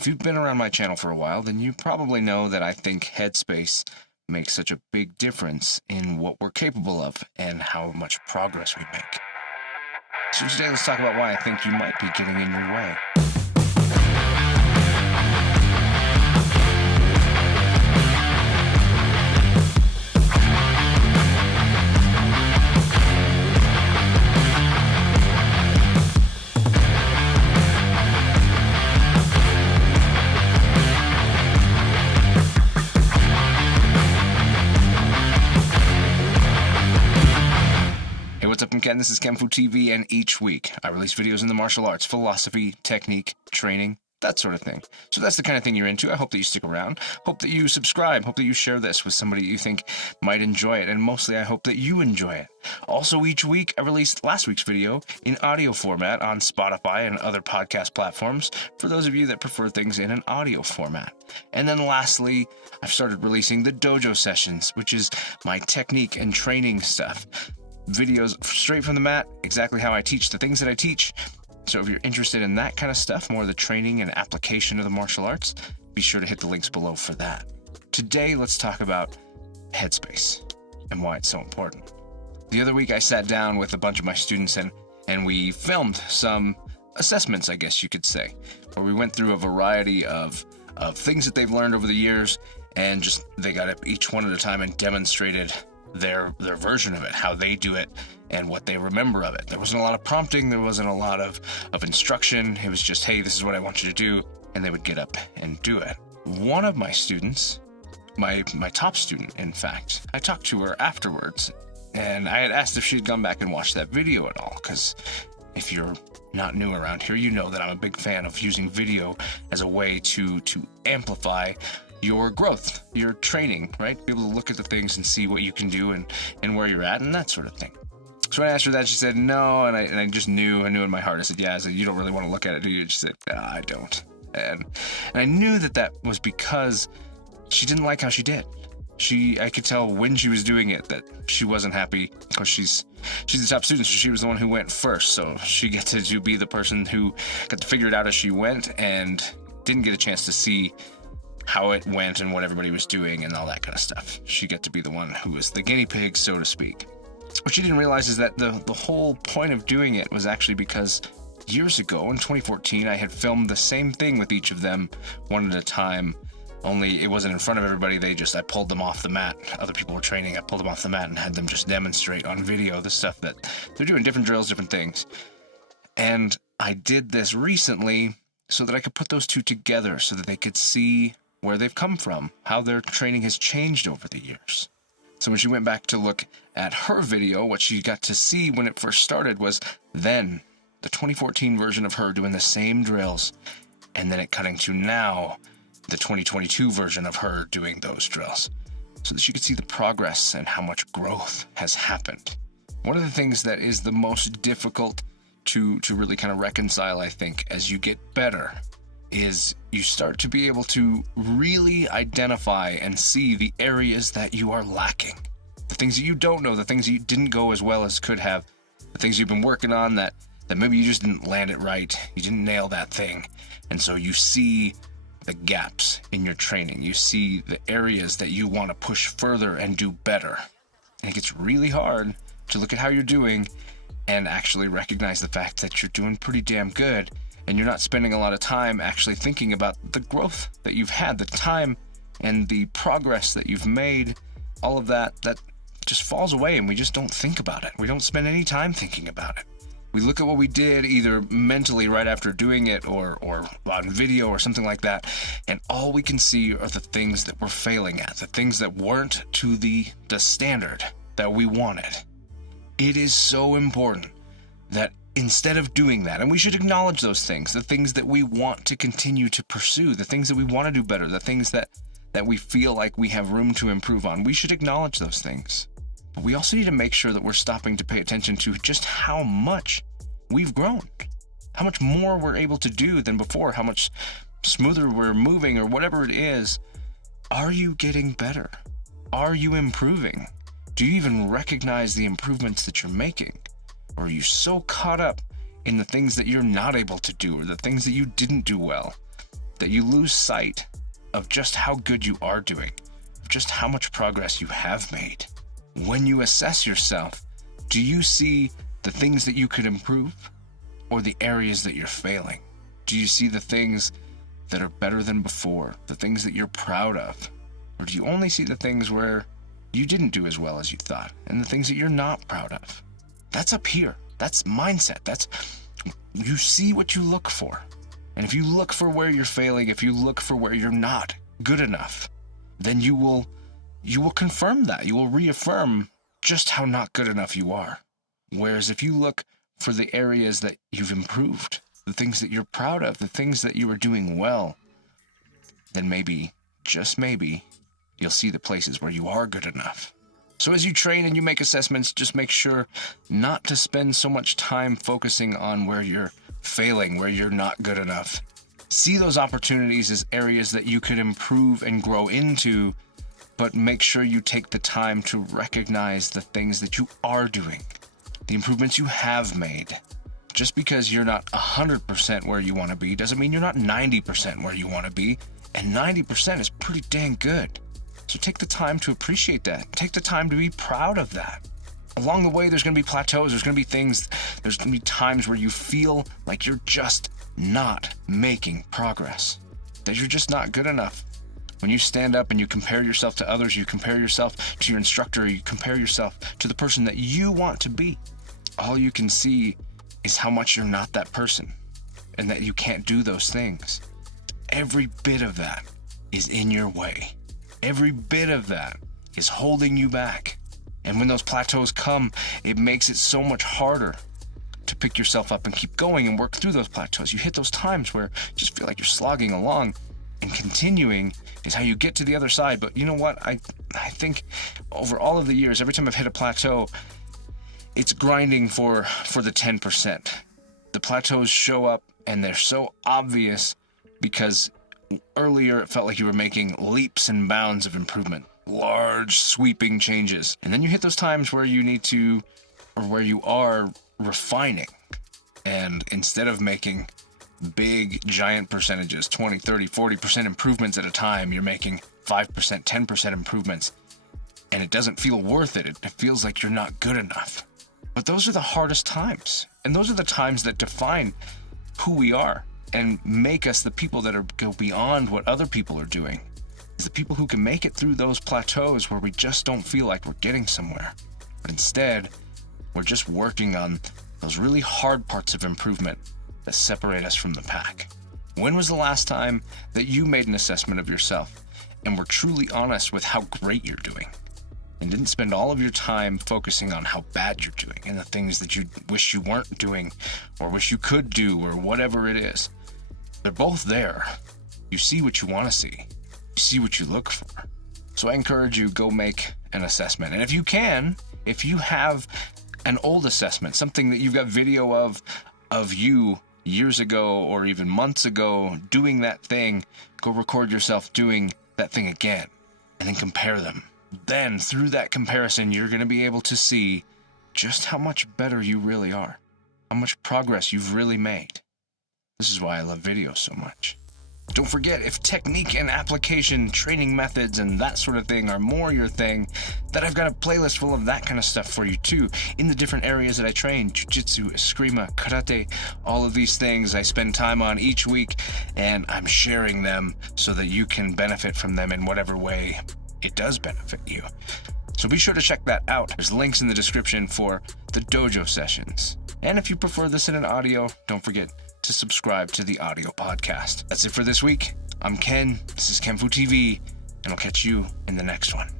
If you've been around my channel for a while, then you probably know that I think headspace makes such a big difference in what we're capable of and how much progress we make. So today let's talk about why I think you might be getting in your way. What's up, I'm Ken, this is kenfuTV, and each week I release videos in the martial arts, philosophy, technique, training, that sort of thing. So that's the kind of thing you're into. I hope that you stick around, hope that you subscribe, hope that you share this with somebody you think might enjoy it, and mostly I hope that you enjoy it. Also, each week I released last week's video in audio format on Spotify and other podcast platforms for those of you that prefer things in an audio format. And then lastly, I've started releasing the Dojo Sessions, which is my technique and training stuff. Videos straight from the mat, exactly how I teach the things that I teach. So if you're interested in that kind of stuff, more of the training and application of the martial arts, be sure to hit the links below for that. Today, let's talk about headspace and why it's so important. The other week, I sat down with a bunch of my students and we filmed some assessments, I guess you could say, where we went through a variety of things that they've learned over the years, and just they got up each one at a time and demonstrated their version of it, how they do it, and what they remember of it. There wasn't a lot of prompting, there wasn't a lot of instruction. It was just, hey, this is what I want you to do, and they would get up and do it. One of my students, my top student, in fact, I talked to her afterwards, and I had asked if she'd gone back and watched that video at all, because if you're not new around here, you know that I'm a big fan of using video as a way to amplify your growth, your training, right? Be able to look at the things and see what you can do and where you're at and that sort of thing. So when I asked her that, she said no, and I just knew in my heart. I said, yeah. I said, you don't really want to look at it, do you? She said, no, I don't. And I knew that was because she didn't like how she did. I could tell when she was doing it that she wasn't happy, because she's the top student, so she was the one who went first. So she gets to be the person who got to figure it out as she went and didn't get a chance to see how it went and what everybody was doing and all that kind of stuff. She got to be the one who was the guinea pig, so to speak. What she didn't realize is that the whole point of doing it was actually because years ago in 2014, I had filmed the same thing with each of them one at a time, only it wasn't in front of everybody. I pulled them off the mat. Other people were training. I pulled them off the mat and had them just demonstrate on video the stuff that they're doing, different drills, different things. And I did this recently so that I could put those two together so that they could see where they've come from, how their training has changed over the years. So when she went back to look at her video, what she got to see when it first started was then the 2014 version of her doing the same drills, and then it cutting to now the 2022 version of her doing those drills, so that she could see the progress and how much growth has happened. One of the things that is the most difficult to really kind of reconcile, I think, as you get better, is you start to be able to really identify and see the areas that you are lacking. The things that you don't know, the things that you didn't go as well as could have, the things you've been working on that maybe you just didn't land it right, you didn't nail that thing. And so you see the gaps in your training. You see the areas that you want to push further and do better. And it gets really hard to look at how you're doing and actually recognize the fact that you're doing pretty damn good, and you're not spending a lot of time actually thinking about the growth that you've had, the time and the progress that you've made. All of that just falls away, and we just don't think about it. We don't spend any time thinking about it. We look at what we did either mentally right after doing it or on video or something like that, and all we can see are the things that we're failing at, the things that weren't to the standard that we wanted. It is so important that instead of doing that, and we should acknowledge those things, the things that we want to continue to pursue, the things that we want to do better, the things that we feel like we have room to improve on, we should acknowledge those things. But we also need to make sure that we're stopping to pay attention to just how much we've grown, how much more we're able to do than before, how much smoother we're moving, or whatever it is. Are you getting better? Are you improving? Do you even recognize the improvements that you're making? Or are you so caught up in the things that you're not able to do, or the things that you didn't do well, that you lose sight of just how good you are doing, of just how much progress you have made. When you assess yourself, do you see the things that you could improve or the areas that you're failing? Do you see the things that are better than before, the things that you're proud of? Or do you only see the things where you didn't do as well as you thought and the things that you're not proud of? That's up here. That's mindset. You see what you look for. And if you look for where you're failing, if you look for where you're not good enough, then you will confirm that. You will reaffirm just how not good enough you are. Whereas if you look for the areas that you've improved, the things that you're proud of, the things that you are doing well, then maybe, just maybe, you'll see the places where you are good enough. So as you train and you make assessments, just make sure not to spend so much time focusing on where you're failing, where you're not good enough. See those opportunities as areas that you could improve and grow into, but make sure you take the time to recognize the things that you are doing, the improvements you have made. Just because you're not 100% where you want to be doesn't mean you're not 90% where you want to be, and 90% is pretty dang good. So take the time to appreciate that. Take the time to be proud of that. Along the way, there's going to be plateaus. There's going to be things. There's going to be times where you feel like you're just not making progress, that you're just not good enough. When you stand up and you compare yourself to others, you compare yourself to your instructor, you compare yourself to the person that you want to be, all you can see is how much you're not that person and that you can't do those things. Every bit of that is in your way. Every bit of that is holding you back. And when those plateaus come, it makes it so much harder to pick yourself up and keep going and work through those plateaus. You hit those times where you just feel like you're slogging along, and continuing is how you get to the other side. But you know what? I think over all of the years, every time I've hit a plateau, it's grinding for the 10%. The plateaus show up and they're so obvious because earlier it felt like you were making leaps and bounds of improvement, large sweeping changes. And then you hit those times where you need to, or where you are refining. And instead of making big giant percentages, 20, 30, 40% improvements at a time, you're making 5%, 10% improvements. And it doesn't feel worth it. It feels like you're not good enough. But those are the hardest times. And those are the times that define who we are and make us the people that go beyond what other people are doing. It's the people who can make it through those plateaus where we just don't feel like we're getting somewhere. But instead, we're just working on those really hard parts of improvement that separate us from the pack. When was the last time that you made an assessment of yourself and were truly honest with how great you're doing? And didn't spend all of your time focusing on how bad you're doing and the things that you wish you weren't doing or wish you could do or whatever it is. They're both there. You see what you want to see. You see what you look for. So I encourage you, go make an assessment. And if you have an old assessment, something that you've got video of you years ago or even months ago doing that thing, go record yourself doing that thing again and then compare them. Then, through that comparison, you're going to be able to see just how much better you really are, how much progress you've really made. This is why I love videos so much. Don't forget, if technique and application, training methods, and that sort of thing are more your thing, that I've got a playlist full of that kind of stuff for you too, in the different areas that I train, jiu-jitsu, eskrima, karate, all of these things I spend time on each week, and I'm sharing them so that you can benefit from them in whatever way it does benefit you. So be sure to check that out. There's links in the description for the Dojo Sessions. And if you prefer this in an audio, don't forget to subscribe to the audio podcast. That's it for this week. I'm Ken. This is kenfuTV, and I'll catch you in the next one.